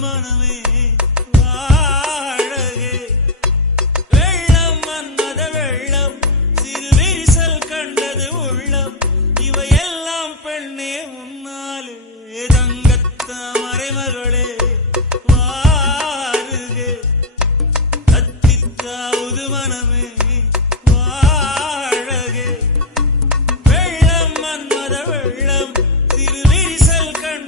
மனமே வாழகே வெள்ளம் மன்மத வெள்ளம் சிறு விரிசல் கண்டது உள்ளம் இவையெல்லாம் பெண்ணே உன்னாலே தங்கத்த மறைமகளே